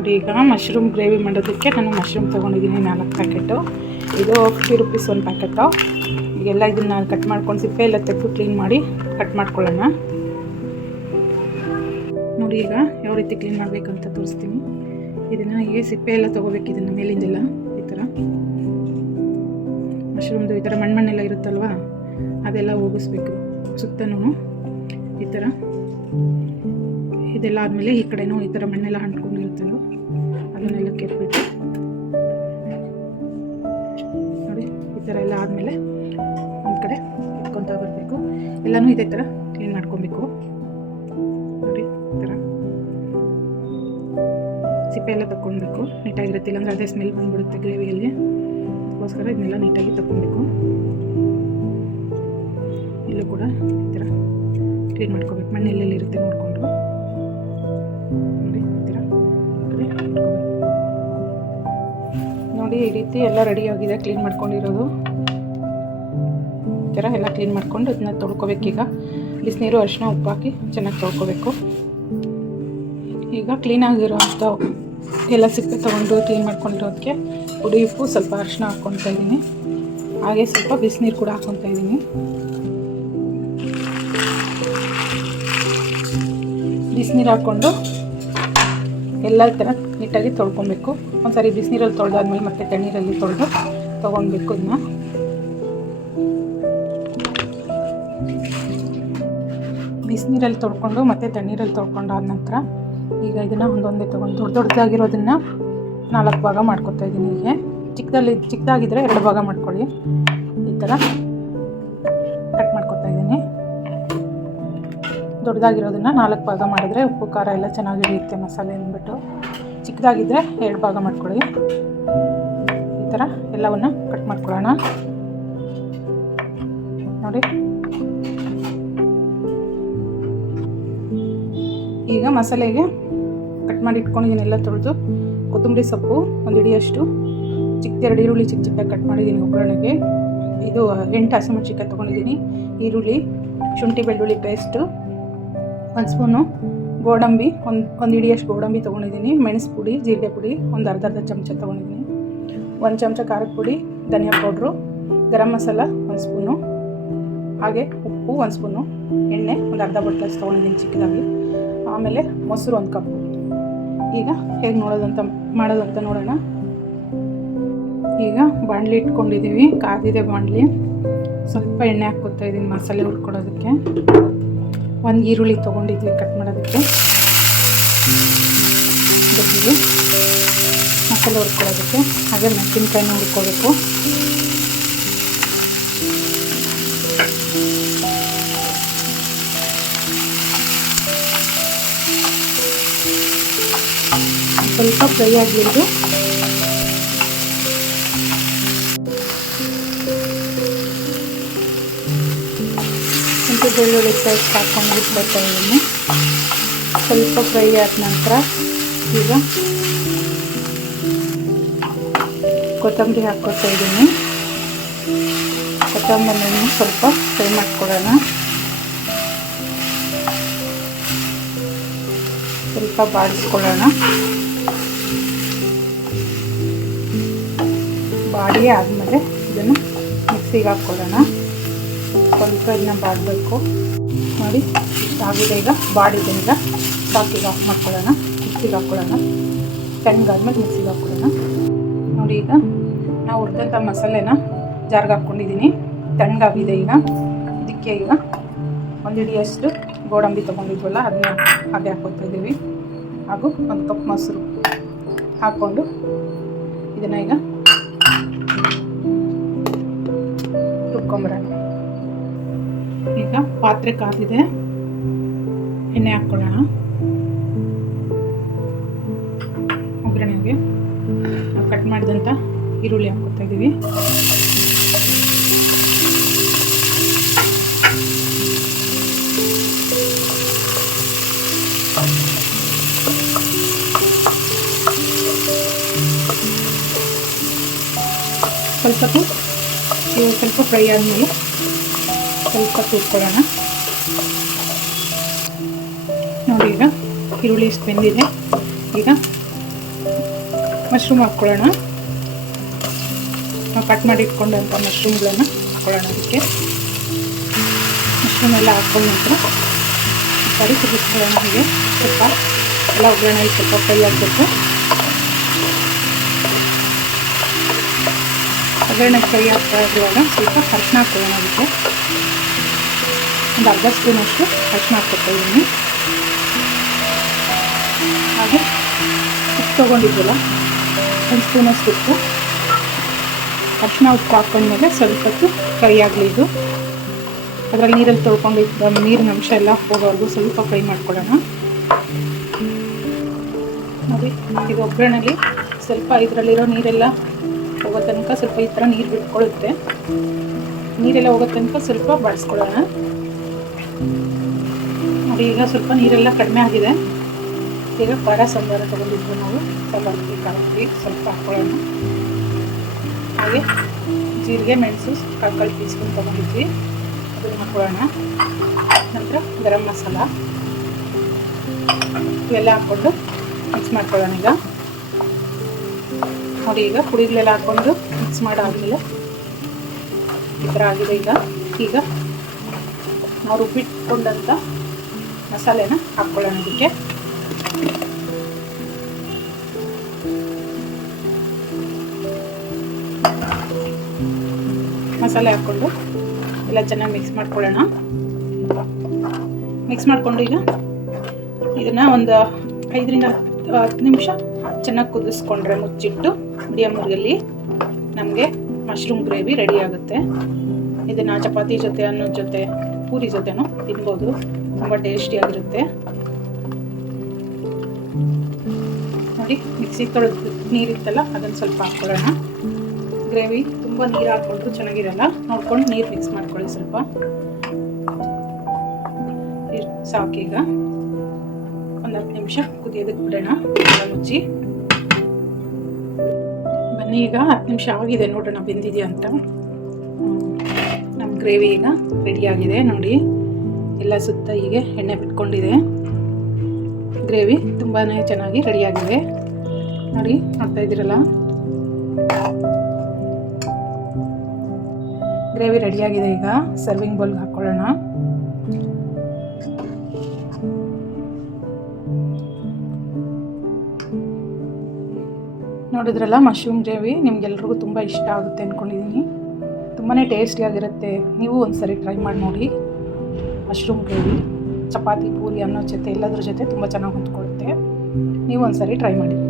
ನೋಡಿ ಈಗ mushroom gravy ಮಾಡೋದಕ್ಕೆ ನಾನು ಮಶ್ರೂಮ್ ತೊಗೊಂಡಿದ್ದೀನಿ ನಾಲ್ಕು ಪ್ಯಾಕೆಟು ಇದು ಫಿಫ್ಟಿ ರುಪೀಸ್ ಒಂದು ಪ್ಯಾಕೆಟು ಈಗೆಲ್ಲ ಇದನ್ನು ಕಟ್ ಮಾಡ್ಕೊಂಡು ಸಿಪ್ಪೆ ಎಲ್ಲ ತೆಗೆದು ಕ್ಲೀನ್ ಮಾಡಿ ಕಟ್ ಮಾಡ್ಕೊಳ್ಳೋಣ. ನೋಡಿ ಈಗ ಯಾವ ರೀತಿ ಕ್ಲೀನ್ ಮಾಡಬೇಕಂತ ತೋರಿಸ್ತೀನಿ. ಇದನ್ನು ಈಗ ಸಿಪ್ಪೆ ಎಲ್ಲ ತೊಗೋಬೇಕು ಇದನ್ನು ಮೇಲಿಂದೆಲ್ಲ, ಈ ಥರ ಮಶ್ರೂಮ್ದು ಈ ಥರ ಮಣ್ಣು ಮಣ್ಣೆಲ್ಲ ಇರುತ್ತಲ್ವಾ, ಅದೆಲ್ಲ ಹೋಗಿಸ್ಬೇಕು ಸುತ್ತನೂ ಈ ಥರ ಇದೆಲ್ಲ ಆದಮೇಲೆ ಈ ಕಡೆನೂ ಈ ಥರ ಮಣ್ಣೆಲ್ಲ ಅಂಟ್ಕೊಂಡಿರುತ್ತಲ್ವ. ಅದನ್ನೆಲ್ಲ ಕೆತ್ಬಿಟ್ಟು. ನೋಡಿ, ಈ ಥರ ಎಲ್ಲ ಆದಮೇಲೆ ಒಂದು ಕಡೆ ಇಟ್ಕೊತಾ ಬರಬೇಕು. ಎಲ್ಲನೂ ಇದೇ ಥರ ಕ್ಲೀನ್ ಮಾಡ್ಕೊಬೇಕು. ನೋಡಿ, ಈ ಥರ. ಸಿಪ್ಪೆ ಎಲ್ಲ ತಗೊಳ್ಬೇಕು ನೀಟಾಗಿರುತ್ತೆ, ಇಲ್ಲಾಂದ್ರೆ ಅದೇ ಸ್ಮೆಲ್ ಬಂದ್ಬಿಡುತ್ತೆ ಗ್ರೇವಿಯಲ್ಲಿ. ಅದಕ್ಕೋಸ್ಕರ ಇದನ್ನೆಲ್ಲ ನೀಟಾಗಿ ತಗೊಳ್ಬೇಕು ಇಲ್ಲೂ ಕೂಡ ಈ ಥರ ಕ್ಲೀನ್ ಮಾಡ್ಕೋಬೇಕು ಎಲ್ಲೆಲ್ಲಿ ಇರುತ್ತೆ ನೋಡಿಕೊಂಡು. ನೋಡಿ, ಈ ಥರ. ನೋಡಿ ಈ ರೀತಿ ಎಲ್ಲ ರೆಡಿ ಆಗಿದೆ ಕ್ಲೀನ್ ಮಾಡ್ಕೊಂಡಿರೋದು. ಈ ಥರ ಎಲ್ಲ ಕ್ಲೀನ್ ಮಾಡ್ಕೊಂಡು ಅದನ್ನ ತೊಳ್ಕೊಬೇಕೀಗ ಬಿಸಿನೀರು ಅರಿಶಿನ ಉಪ್ಪು ಹಾಕಿ ಚೆನ್ನಾಗಿ ತೊಳ್ಕೊಬೇಕು. ಈಗ ಕ್ಲೀನಾಗಿರೋಂಥ ಎಲ್ಲ ಸಿಪ್ಪೆ ತೊಗೊಂಡು ಕ್ಲೀನ್ ಮಾಡ್ಕೊಂಡಿರೋದಕ್ಕೆ ಪುಡಿ, ಉಪ್ಪು, ಸ್ವಲ್ಪ ಅರಿಶಿನ ಹಾಕ್ಕೊತಾ ಇದ್ದೀನಿ. ಹಾಗೆ ಸ್ವಲ್ಪ ಬಿಸಿನೀರು ಕೂಡ ಹಾಕ್ಕೊತಾ ಇದ್ದೀನಿ. ಬಿಸಿನೀರು ಹಾಕ್ಕೊಂಡು ಎಲ್ಲ ಥರ ನೀಟಾಗಿ ತೊಳ್ಕೊಬೇಕು. ಒಂದ್ಸರಿ ಬಿಸಿನೀರಲ್ಲಿ ತೊಳೆದಾದ್ಮೇಲೆ ಮತ್ತೆ ತಣ್ಣೀರಲ್ಲಿ ತೊಳೆದು ತೊಗೊಳ್ಬೇಕು ಇದನ್ನ. ಬಿಸಿನೀರಲ್ಲಿ ತೊಳ್ಕೊಂಡು ಮತ್ತೆ ತಣ್ಣೀರಲ್ಲಿ ತೊಳ್ಕೊಂಡಾದ ನಂತರ ಈಗ ಇದನ್ನು ಒಂದೊಂದೇ ತೊಗೊಂಡು ದೊಡ್ಡ ದೊಡ್ಡದಾಗಿರೋದನ್ನು ನಾಲ್ಕು ಭಾಗ ಮಾಡ್ಕೊತಾ ಇದ್ದೀನಿ ಹೀಗೆ. ಚಿಕ್ಕದಲ್ಲಿ ಚಿಕ್ಕದಾಗಿದ್ದರೆ ಎರಡು ಭಾಗ ಮಾಡ್ಕೊಳ್ಳಿ. ಈ ಥರ ದೊಡ್ಡದಾಗಿರೋದನ್ನ ನಾಲ್ಕು ಭಾಗ ಮಾಡಿದ್ರೆ ಉಪ್ಪು, ಖಾರ ಎಲ್ಲ ಚೆನ್ನಾಗಿ ಹಿಡಿಯುತ್ತೆ ಮಸಾಲೆ ಅಂದ್ಬಿಟ್ಟು. ಚಿಕ್ಕದಾಗಿದ್ದರೆ ಎರಡು ಭಾಗ ಮಾಡ್ಕೊಳ್ಳಿ. ಈ ಥರ ಎಲ್ಲವನ್ನು ಕಟ್ ಮಾಡ್ಕೊಳ್ಳೋಣ. ನೋಡಿ. ಈಗ ಮಸಾಲೆಗೆ ಕಟ್ ಮಾಡಿ ಇಟ್ಕೊಂಡಿದ್ದೀನೆಲ್ಲ ತೊಳೆದು ಕೊತ್ತಂಬರಿ ಸೊಪ್ಪು, ಒಂದು ಹಿಡಿಯಷ್ಟು. ಚಿಕ್ಕದೆರಡು ಈರುಳ್ಳಿ ಚಿಕ್ಕ ಚಿಕ್ಕದಾಗಿ ಕಟ್ ಮಾಡಿದ್ದೀನಿ ಒಗ್ಗರಣೆಗೆ. ಇದು ಎಂಟು ಹಸಿಮೆಣಸಿಕಾಯಿ ತೊಗೊಂಡಿದ್ದೀನಿ. ಈರುಳ್ಳಿ, ಶುಂಠಿ, ಬೆಳ್ಳುಳ್ಳಿ ಪೇಸ್ಟು ಒಂದು ಸ್ಪೂನು ಗೋಡಂಬಿ, ಒಂದು ಒಂದು ಹಿಡಿಯಷ್ಟು ಗೋಡಂಬಿ ತೊಗೊಂಡಿದ್ದೀನಿ, ಮೆಣಸು ಪುಡಿ, ಜೀರಿಗೆ ಪುಡಿ, ಒಂದು ಅರ್ಧ ಅರ್ಧ ಚಮಚ ತೊಗೊಂಡಿದ್ದೀನಿ. ಒಂದು ಚಮಚ ಖಾರದ ಪುಡಿ, ಧನಿಯಾ ಪೌಡ್ರು, ಗರಂ ಮಸಾಲ ಒಂದು ಸ್ಪೂನು, ಹಾಗೆ ಉಪ್ಪು ಒಂದು ಸ್ಪೂನು, ಎಣ್ಣೆ ಒಂದು ಅರ್ಧ ಬಟ್ಲಸ್ ತೊಗೊಂಡಿದ್ದೀನಿ ಚಿಕ್ಕದಾಗಿ. ಆಮೇಲೆ ಮೊಸರು ಒಂದು ಕಪ್ಪು ಈಗ ಹೇಗೆ ನೋಡೋದು ಅಂತ ಮಾಡೋದು ಅಂತ ನೋಡೋಣ. ಈಗ ಬಾಣಲಿ ಇಟ್ಕೊಂಡಿದ್ದೀವಿ ಕಾದಿದೆ ಬಾಣಲಿ. ಸ್ವಲ್ಪ ಎಣ್ಣೆ ಹಾಕ್ಕೊತಾ ಇದ್ದೀನಿ ಮಸಾಲೆ ಹುರ್ಕೊಡೋದಕ್ಕೆ ಒಂದು ಈರುಳ್ಳಿ ತೊಗೊಂಡಿದ್ವಿ ಕಟ್ ಮಾಡೋದಕ್ಕೆ. ಮಸಾಲೆ ಹುರ್ಕೊಳ್ಳೋದಕ್ಕೆ ಹಾಗೆ ಮೆಣಸಿನ್ಕಾಯಿನ ಹುರ್ಕೋಬೇಕು. ಸ್ವಲ್ಪ ಫ್ರೈ ಆಗಲಿದ್ದು ಬೆಳ್ಳುಳ್ಳಿ ಪೇಸ್ಟ್ ಬಿಟ್ಕೊತಾ ಇದ್ದೀನಿ ಸ್ವಲ್ಪ ಫ್ರೈ ಆದ ನಂತರ ಈಗ ಕೊತ್ತಂಬರಿ ಹಾಕ್ಕೊತಾ ಇದ್ದೀನಿ ಕೊತ್ತಂಬರಿಯನ್ನು ಸ್ವಲ್ಪ ಫ್ರೈ ಮಾಡ್ಕೊಡೋಣ. ಸ್ವಲ್ಪ ಬಾಡಿಸ್ಕೊಳ್ಳೋಣ. ಬಾಡಿ ಆದಮೇಲೆ ಇದನ್ನು ಮಿಕ್ಸಿಗೆ ಹಾಕ್ಕೊಳ್ಳೋಣ ಸ್ವಲ್ಪ ಇದನ್ನ ಬಾಡಬೇಕು ನೋಡಿ ಇಷ್ಟಾಗಿದೆ ಈಗ, ಬಾಡಿದೆ ಈಗ. ಸಾಕಿಗೆ ಆಫ್ ಮಾಡ್ಕೊಳ್ಳೋಣ ಮಿಕ್ಸಿಗೆ ಹಾಕ್ಕೊಳ್ಳೋಣ ತಣ್ಣಗಾದ್ಮೇಲೆ ಮಿಕ್ಸಿಗೆ ಹಾಕ್ಕೊಳ್ಳೋಣ ನೋಡಿ ಈಗ, ನಾವು ಹುರಿದಂಥ ಮಸಾಲೆನ ಜಾರ್ಗೆ ಹಾಕ್ಕೊಂಡಿದ್ದೀನಿ. ತಣ್ಣಗಾಗಿದೆ ಈಗ ಇದಕ್ಕೆ ಈಗ ಒಂದು ಹಿಡಿಯಷ್ಟು ಗೋಡಂಬಿ ತೊಗೊಂಡಿದ್ವಲ್ಲ, ಅದನ್ನ ಹಾಗೆ ಹಾಕ್ಕೊತಾ ಇದ್ದೀವಿ. ಹಾಗೂ ಒಂದು ಕಪ್ ಮೊಸರು ಹಾಕ್ಕೊಂಡು ಇದನ್ನು ಈಗ ರುಬ್ಕೊಂಬರೋಣ. ಈಗ ಪಾತ್ರೆ ಕಾದಿದೆ. ಎಣ್ಣೆ ಹಾಕ್ಕೊಳ್ಳೋಣ. ಒಗ್ಗರಣೆಗೆ ಕಟ್ ಮಾಡಿದಂಥ ಈರುಳ್ಳಿ ಹಾಕ್ಕೊತಾ ಇದ್ದೀವಿ ಸ್ವಲ್ಪ ಸ್ವಲ್ಪ ಫ್ರೈ ಆದಮೇಲೆ ಸ್ವಲ್ಪ ಇಟ್ಕೊಳ್ಳೋಣ. ನೋಡಿ ಈಗ ಈರುಳ್ಳಿ ಬೆಂದಿದೆ. ಈಗ ಮಶ್ರೂಮ್ ಹಾಕ್ಕೊಳ್ಳೋಣ. ನಾವು ಕಟ್ ಮಾಡಿ ಇಟ್ಕೊಂಡಂಥ ಮಶ್ರೂಮ್ಗಳನ್ನು ಹಾಕ್ಕೊಳ್ಳೋಣ ಅದಕ್ಕೆ. ಮಶ್ರೂಮ್ ಎಲ್ಲ ಹಾಕ್ಕೊಂಡ ನಂತರ ಸರಿ ಕುದಿಸ್ಕೊಳ್ಳೋಣ ಹಾಗೆ. ಸ್ವಲ್ಪ ಎಲ್ಲ ಒಗ್ಗರಣೆ ಸ್ವಲ್ಪ ಫ್ರೈ ಆಗಬೇಕು. ಒಗ್ಗರಣೆ ಫ್ರೈ ಆಗ್ತಾ ಇರುವಾಗ ಸ್ವಲ್ಪ ಅರಿಶಿನ ಹಾಕ್ಕೊಳ್ಳೋಣ ಅದಕ್ಕೆ. ಒಂದು ಅರ್ಧ ಸ್ಪೂನಷ್ಟು ಅರಿಶಿನ ಇದ್ದೀನಿ ಹಾಗೆ ಉಪ್ಪು ತೊಗೊಂಡಿದ್ವಲ್ಲ ಒಂದು ಸ್ಪೂನಷ್ಟು ಉಪ್ಪು ಅರಿಶಿನ ಉಪ್ಪು ಹಾಕ್ಕೊಂಡ್ಮೇಲೆ ಸ್ವಲ್ಪ ಹೊತ್ತು ಫ್ರೈ ಆಗಲಿ ಇದು ಅದರಲ್ಲಿ ನೀರಲ್ಲಿ ತೊಳ್ಕೊಂಡಿದ್ದ ನೀರಿನ ಅಂಶ ಎಲ್ಲ ಹೋಗೋವರೆಗೂ ಸ್ವಲ್ಪ ಫ್ರೈ ಮಾಡ್ಕೊಳ್ಳೋಣ ನೋಡಿ ಇದು ಒಗ್ಗರಣೆಲಿ ಸ್ವಲ್ಪ ಇದರಲ್ಲಿರೋ ನೀರೆಲ್ಲ ಹೋಗೋ ತನಕ ಸ್ವಲ್ಪ ಈ ಥರ ನೀರು ಬಿಟ್ಕೊಳ್ಳುತ್ತೆ ನೀರೆಲ್ಲ ಹೋಗೋ ತನಕ ಸ್ವಲ್ಪ ಬಳಸ್ಕೊಳ್ಳೋಣ ನೋಡಿ, ಈಗ ಸ್ವಲ್ಪ ನೀರೆಲ್ಲ ಕಡಿಮೆ ಆಗಿದೆ. ಈಗ ಖಾರ ಸಾಂಬಾರು ತೊಗೊಂಡಿದ್ವಿ ನಾವು. ಸ್ವಲ್ಪ ಪುಡಿ ಸ್ವಲ್ಪ ಹಾಕೊಳ್ಳೋಣ ಹಾಗೆ ಜೀರಿಗೆ, ಮೆಣಸು ಕಾಳು ಟೀ ಸ್ಪೂನ್ ತೊಗೊಂಡಿದ್ವಿ. ಅದನ್ನು ಹಾಕೊಳ್ಳೋಣ. ನಂತರ ಗರಂ ಮಸಾಲ. ಇವೆಲ್ಲ ಹಾಕ್ಕೊಂಡು ಮಿಕ್ಸ್ ಮಾಡ್ಕೊಳ್ಳೋಣ ಈಗ. ನೋಡಿ, ಈಗ ಪುಡಿಗಳೆಲ್ಲ ಹಾಕ್ಕೊಂಡು ಮಿಕ್ಸ್ ಮಾಡಾದಮೇಲೆ ಈ ಥರ ಆಗಿದೆ ಈಗ. ಈಗ ನಾವು ರುಬ್ಬಿಟ್ಕೊಂಡಂಥ ಮಸಾಲೆನ ಹಾಕ್ಕೊಳ್ಳೋಣ ಅದಕ್ಕೆ. ಮಸಾಲೆ ಹಾಕ್ಕೊಂಡು ಎಲ್ಲ ಚೆನ್ನಾಗಿ ಮಿಕ್ಸ್ ಮಾಡ್ಕೊಳ್ಳೋಣ. ಮಿಕ್ಸ್ ಮಾಡಿಕೊಂಡು ಈಗ ಇದನ್ನು ಒಂದು ಐದರಿಂದ ಹತ್ತು ನಿಮಿಷ ಚೆನ್ನಾಗಿ ಕುದಿಸ್ಕೊಂಡ್ರೆ ಮುಚ್ಚಿಟ್ಟು ಮೀಡಿಯಮ್ ಮುರಿಯಲ್ಲಿ ನಮಗೆ ಮಶ್ರೂಮ್ ಗ್ರೇವಿ ರೆಡಿ ಆಗುತ್ತೆ. ಇದನ್ನು ಚಪಾತಿ ಜೊತೆ, ಅನ್ನದ ಜೊತೆ, ಪೂರಿ ಜೊತೆನೂ ತಿನ್ಬೋದು. ತುಂಬ ಟೇಸ್ಟಿಯಾಗಿರುತ್ತೆ ನೋಡಿ, ಮಿಕ್ಸಿ ತೊಳೆದು ನೀರಿತ್ತಲ್ಲ, ಅದನ್ನು ಸ್ವಲ್ಪ ಹಾಕ್ಕೊಳ್ಳೋಣ ಗ್ರೇವಿ ತುಂಬ ನೀರು ಹಾಕ್ಕೊಂಡ್ರು ಚೆನ್ನಾಗಿರಲ್ಲ. ನೋಡ್ಕೊಂಡು ನೀರು ಮಿಕ್ಸ್ ಮಾಡ್ಕೊಳ್ಳಿ ಸ್ವಲ್ಪ. ಸಾಕೀಗ ಒಂದು ಹತ್ತು ನಿಮಿಷ ಕುದಿಯೋದಕ್ಕೆ ಬಿಡೋಣ. ಮುಚ್ಚಿ. ಬನ್ನಿ ಈಗ, ಹತ್ತು ನಿಮಿಷ ಆಗಿದೆ ನೋಡೋಣ, ಬೆಂದಿದೆಯಾ ಅಂತ. ನಮ್ಮ ಗ್ರೇವಿ ಈಗ ರೆಡಿಯಾಗಿದೆ ನೋಡಿ. ಎಲ್ಲ ಸುತ್ತ ಹೀಗೆ ಎಣ್ಣೆ ಬಿಟ್ಕೊಂಡಿದೆ. ಗ್ರೇವಿ ತುಂಬಾ ಚೆನ್ನಾಗಿ ರೆಡಿಯಾಗಿದೆ. ನೋಡಿ, ನೋಡ್ತಾ ಇದ್ದೀರಲ್ಲ? ಗ್ರೇವಿ ರೆಡಿಯಾಗಿದೆ ಈಗ. ಸರ್ವಿಂಗ್ ಬೌಲ್ಗೆ ಹಾಕ್ಕೊಳ್ಳೋಣ ನೋಡಿದ್ರಲ್ಲ ಮಶ್ರೂಮ್ ಗ್ರೇವಿ? ನಿಮ್ಗೆಲ್ರಿಗೂ ತುಂಬ ಇಷ್ಟ ಆಗುತ್ತೆ ಅಂದ್ಕೊಂಡಿದ್ದೀನಿ ತುಂಬಾ ಟೇಸ್ಟಿಯಾಗಿರುತ್ತೆ. ನೀವು ಒಂದ್ಸರಿ ಟ್ರೈ ಮಾಡಿ ನೋಡಿ. ಮಶ್ರೂಮ್ ಗ್ರೇವಿ, ಚಪಾತಿ ಪೂರಿ ಅನ್ನೋ ಜೊತೆ ಎಲ್ಲದ್ರ ಜೊತೆ ತುಂಬ ಚೆನ್ನಾಗಿ ಹೊಂದ್ಕೊಳ್ಳುತ್ತೆ. ನೀವು ಒಂದ್ಸರಿ ಟ್ರೈ ಮಾಡಿ.